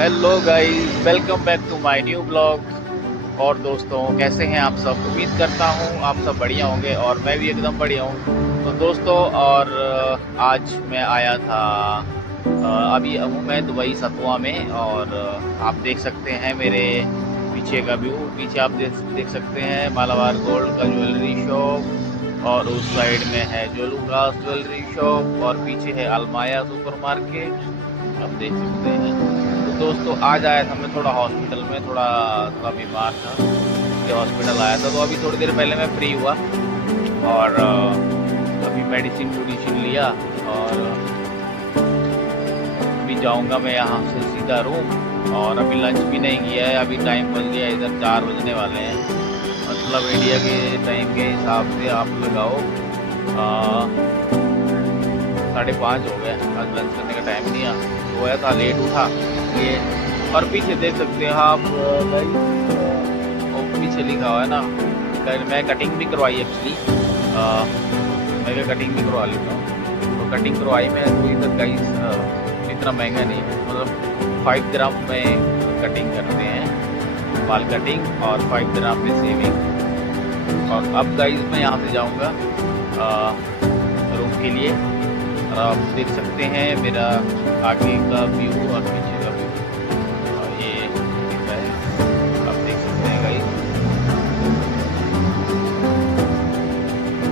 Hello guys, welcome back to my new blog. और दोस्तों, कैसे हैं आप सब? उम्मीद करता हूं आप सब बढ़िया होंगे और मैं भी एकदम बढ़िया हूं। तो दोस्तों, और आज मैं आया था, अभी हूँ मैं दुबई सतुआ में। और आप देख सकते हैं मेरे पीछे का व्यू। पीछे आप देख सकते हैं मालाबार गोल्ड का ज्वेलरी शॉप, और उस साइड में है जोलूकास ज्वेलरी शॉप, और पीछे है अलमाया सुपरमार्केट। आप देख सकते हैं। तो दोस्तों, आज आया था मैं थोड़ा हॉस्पिटल में, थोड़ा थोड़ा बीमार था, इसलिए हॉस्पिटल आया था। तो अभी थोड़ी देर पहले मैं फ्री हुआ और अभी मेडिसिन वुडिसिन लिया, और अभी जाऊंगा मैं यहाँ से सीधा रूम। और अभी लंच भी नहीं किया है, अभी टाइम बज गया इधर 4 बजने वाले हैं। मतलब इंडिया के टाइम के हिसाब से आप लगाओ 5:30 हो गए। आज लंच करने का टाइम नहीं आ सोया था, लेट उठा ये। और पीछे देख सकते हैं आप पीछे लिखा हुआ है ना, मैं कटिंग भी करवाई एक्चुअली। मैं क्या कटिंग भी करवा लेता हूँ। तो कटिंग करवाई मैं, तो इधर गाइस इतना महंगा नहीं है, मतलब 5 दिरहम में कटिंग करते हैं, बाल कटिंग, और 5 दिरहम में सेविंग। और अब गाइस मैं यहाँ से जाऊँगा रूम के लिए। और आप देख सकते हैं मेरा आगे का व्यू और पीछे का व्यू, और ये दिख रहा है, आप देख सकते हैं गाइस।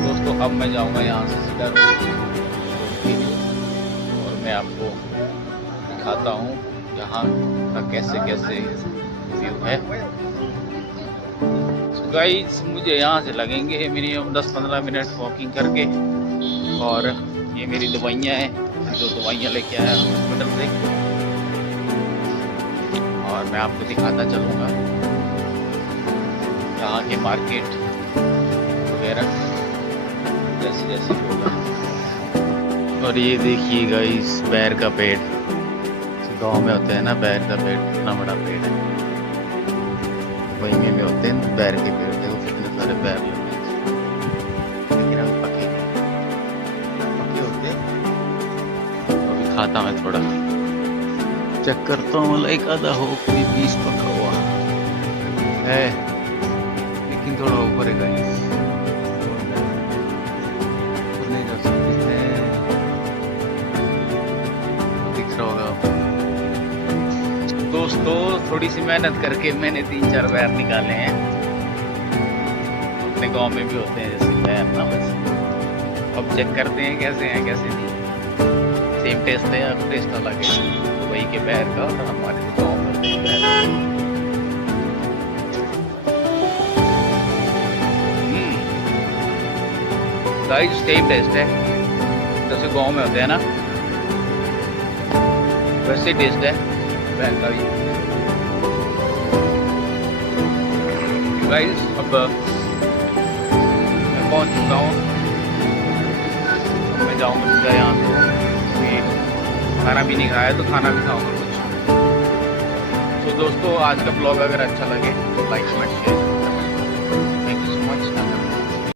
दोस्तों, अब मैं जाऊंगा यहाँ से सीधा रूम के लिए, और मैं आपको दिखाता हूँ यहाँ का कैसे कैसे व्यू है। तो गाइस, मुझे यहाँ से लगेंगे मिनिमम 10-15 मिनट वॉकिंग करके। और ये मेरी दवाइयाँ हैं, जो दवाइयाँ लेके आया हॉस्पिटल से, और मैं आपको दिखाता चलूँगा यहाँ के मार्केट वगैरह जैसे जैसे होगा। और ये देखिए गाइस, बैर का पेड़, गाँव में होते हैं ना बैर का पेड़, इतना बड़ा पेड़ है। दुबई में होते हैं बैर के पेड़, देखो कितने सारे बैर लगे। खाता मैं थोड़ा चेक करता हूँ, एक आधा हो कोई पीस पका हुआ है, लेकिन थोड़ा ऊपर है गाइस, नहीं जा सकते हैं। दिख रहा होगा आपको। दोस्तों, थोड़ी सी मेहनत करके मैंने 3-4 बैर निकाले हैं। अपने गांव में भी होते हैं जैसे बैर ना, बस अब चेक करते हैं कैसे हैं कैसे नहीं। सेम टेस्ट है या टेस्ट अलग है वही के बैर का, और हमारे गाँव में बैर। गाइस, सेम टेस्ट है जैसे गाँव में होते हैं ना, वैसे टेस्ट है बैर का भी। गाइस, अब मैं पहुंच चुका हूँ, मैं जाऊँगा सीधा यहाँ से। खाना भी नहीं खाया तो खाना भी खाऊंगा कुछ। तो दोस्तों, आज का ब्लॉग अगर अच्छा लगे तो लाइक कमेंट शेयर